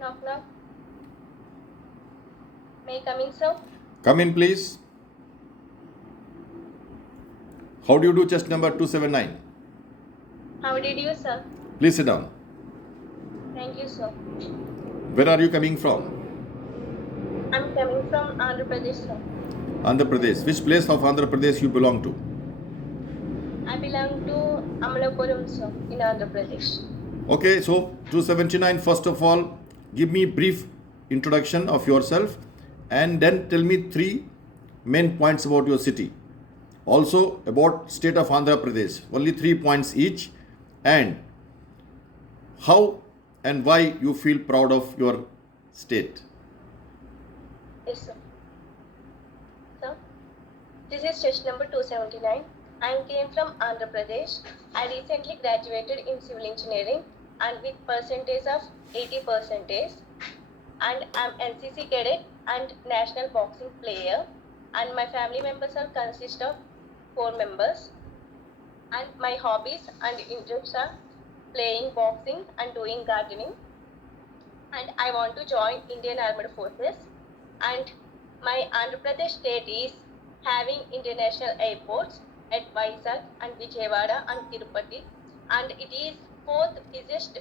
Knock knock. May I come in, sir? Come in, please. How do you do chest number 279? How did you, sir? Please sit down. Thank you, sir. Where are you coming from? I'm coming from Andhra Pradesh, sir. Andhra Pradesh. Which place of Andhra Pradesh you belong to? I belong to Amalapuram, sir, in Andhra Pradesh. Okay, so 279, first of all, give me brief introduction of yourself and then tell me three main points about your city. Also about state of Andhra Pradesh. Only 3 points each, and how and why you feel proud of your state. Yes, sir. Sir, this is test number 279. I came from Andhra Pradesh. I recently graduated in civil engineering and with percentage of 80%. And I'm NCC cadet and national boxing player. And my family members are consist of 4 members. And my hobbies and interests are playing boxing and doing gardening. And I want to join Indian Armed Forces. And my Andhra Pradesh state is having international airports at Vizag and Vijayawada and Tirupati. And it is fourth busiest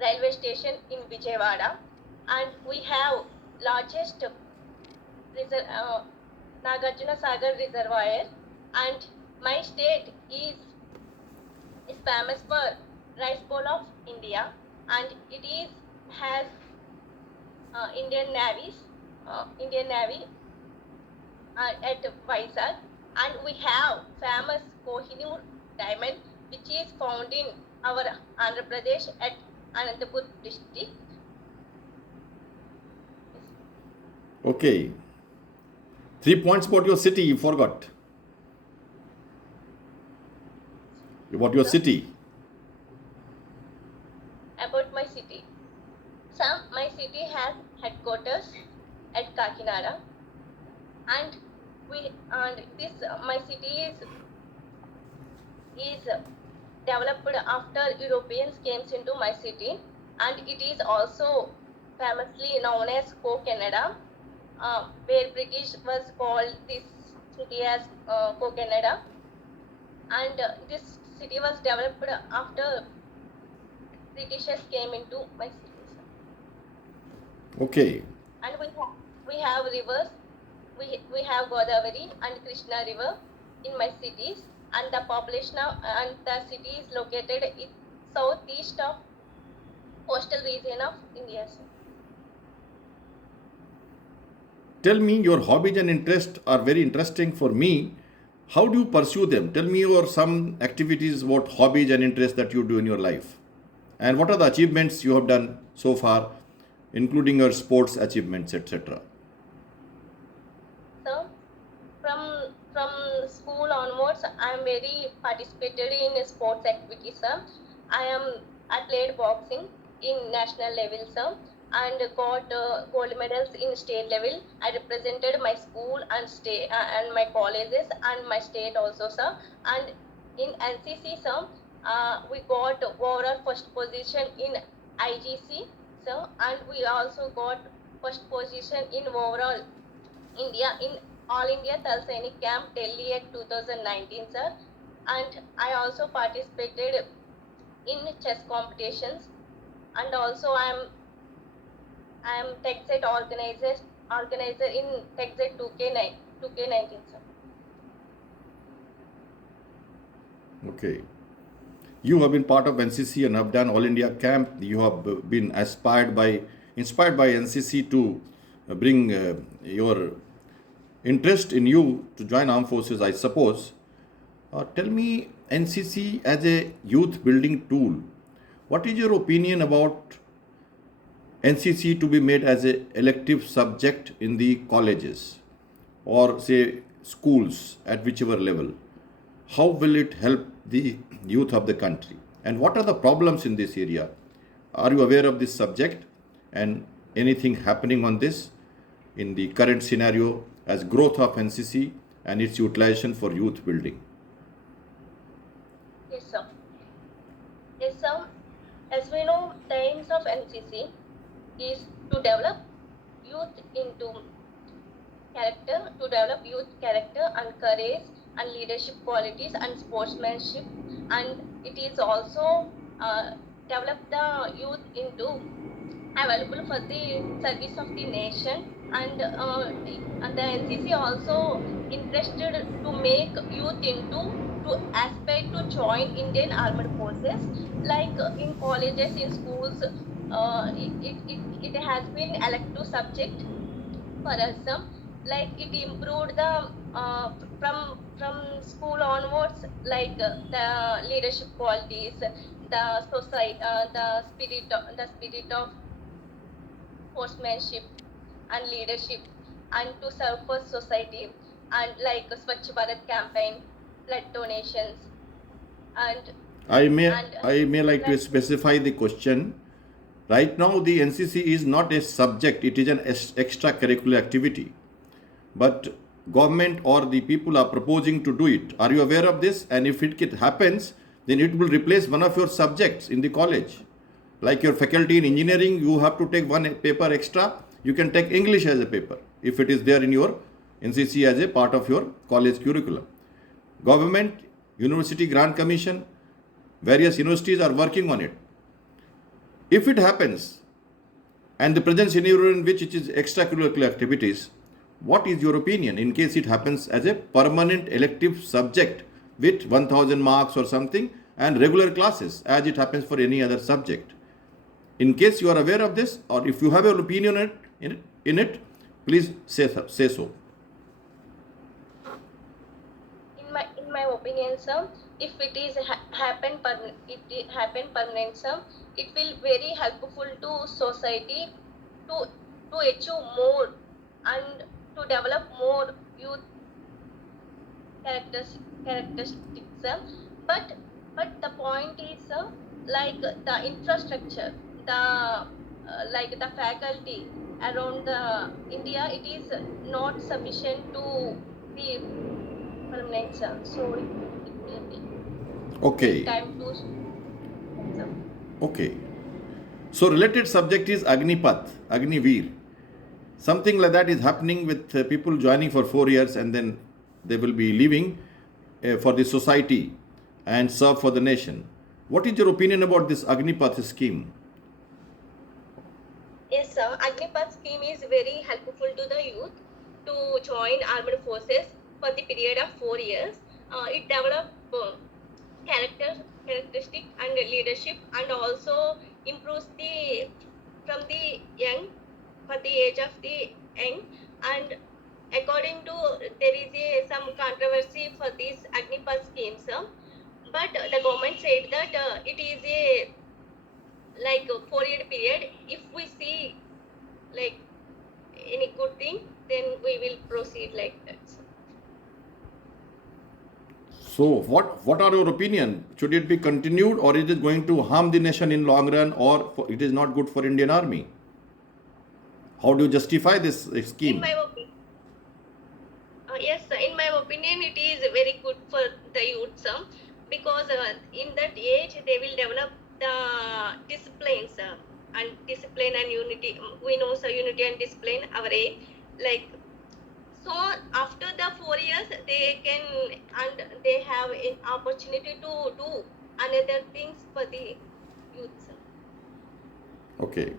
railway station in Vijayawada. And we have largest Nagarjuna Sagar Reservoir, and my state is famous for rice bowl of India, and it is has Indian Navy at Vizag, and we have famous Kohinoor diamond, which is found in our Andhra Pradesh at Anantapur district. Okay. 3 points about your city you forgot. About your Sir, city. about my city. My city has headquarters at Kakinada, and this my city is developed after Europeans came into my city, and it is also famously known as Co-Canada, where British was called this city as Co-Canada, and this city was developed after Britishers came into my city. Okay. And we have rivers. We have Godavari and Krishna River in my cities, and the population and the city is located in southeast of coastal region of India. Sir. Tell me, your hobbies and interests are very interesting for me. How do you pursue them? Tell me your some activities, what hobbies and interests that you do in your life. And what are the achievements you have done so far, including your sports achievements, etc. So from school onwards, I am very participated in sports activities. Sir. I played boxing in national level, sir, and got gold medals in state level. I represented my school and state and my colleges and my state also, sir. And in NCC, sir, we got overall first position in IGC, sir, and we also got first position in overall India in All India Thal Sainik Camp Delhi at 2019, sir. And I also participated in chess competitions, and also I am TechSet organizer in TechSet 2K19, sir. Okay. You have been part of NCC and have done All India Camp. You have been inspired by NCC to bring your interest in you to join armed forces, I suppose. Tell me, NCC as a youth building tool, what is your opinion about NCC to be made as a elective subject in the colleges or say schools at whichever level? How will it help the youth of the country? And what are the problems in this area? Are you aware of this subject and anything happening on this in the current scenario as growth of NCC and its utilization for youth building? Yes, sir. Yes, sir. As we know, the aims of NCC is to develop youth into character, to develop youth character and courage and leadership qualities and sportsmanship, and it is also develop the youth into available for the service of the nation, and the NCC also interested to make youth into to aspire to join Indian Armed Forces, like in colleges, in schools. It has been elective subject for us. Like it improved the from school onwards, like the leadership qualities, the society, the spirit of sportsmanship and leadership, and to serve for society, and like Swachh Bharat campaign, blood donations, and I may and I may like to like specify the question. Right now, the NCC is not a subject; it is an extracurricular activity. But government or the people are proposing to do it. Are you aware of this? And if it happens, then it will replace one of your subjects in the college. Like your faculty in engineering, you have to take one paper extra. You can take English as a paper if it is there in your NCC as a part of your college curriculum. Government, University Grant Commission, various universities are working on it. If it happens, and the present scenario in which it is extracurricular activities, what is your opinion in case it happens as a permanent elective subject with 1000 marks or something and regular classes as it happens for any other subject? In case you are aware of this, or if you have an opinion in it, please say so. in my opinion, sir, if it is happen permanent, sir, it will very helpful to society to achieve more and to develop more youth characteristics, sir. But the point is, sir, like the infrastructure, the like the faculty around the India, it is not sufficient to be permanent, sir. So it will be Okay. time to, sir. Okay. So related subject is Agnipath, Agniveer. Something like that is happening with people joining for 4 years and then they will be leaving for the society and serve for the nation. What is your opinion about this Agnipath scheme? Yes, sir. Agnipath scheme is very helpful to the youth to join armed forces for the period of 4 years. It develops characteristic and leadership, and also improves the from the young, for the age of the young. And according to, there is some controversy for this Agnipath scheme, sir. But the government said that it is a like a 4 year period. If we see like any good thing, then we will proceed like that. So what are your opinion? Should it be continued or it is going to harm the nation in long run, or it is not good for Indian Army? How do you justify this scheme? In my opinion, yes, sir. In my opinion, it is very good for the youth, sir, because in that age they will develop the disciplines, and discipline and unity. We know, sir, unity and discipline our aim. Like, so after the 4 years, they can, and they have an opportunity to do another things for the youth, sir. Okay.